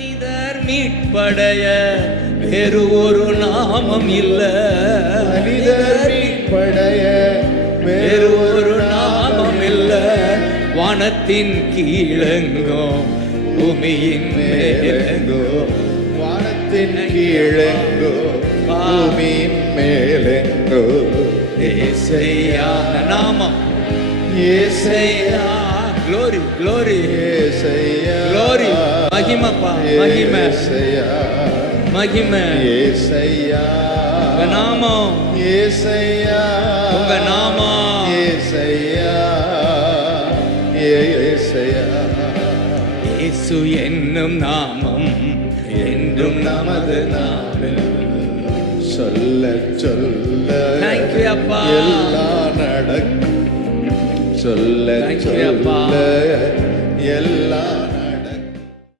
மனிதர் மீட்படைய வேறு ஒரு நாமம் இல்ல. மனிதர் மீட்படைய வேறு ஒரு நாமம் இல்ல. வானத்தின் கீழெங்கோ பூமியின் மேலெங்கோ வானத்தின் கீழெங்கோ பூமியின் மேலெங்கோ. ஏசையா நாமம். ஏசையா. Glory glory Glory. மகிமைப்பா, மகிமை. மகிமை. ஏசையா. உங்க நாமம். ஏசையா. உங்க நாமம். ஏசையா. ஏசையா. இயேசு என்னும் நாமம் என்றும் நமது நாமம் சொல்ல சொல்ல. அப்பா. எல்லாம் நடக்கும். சொல்ல. சொல்ல. எல்லாம்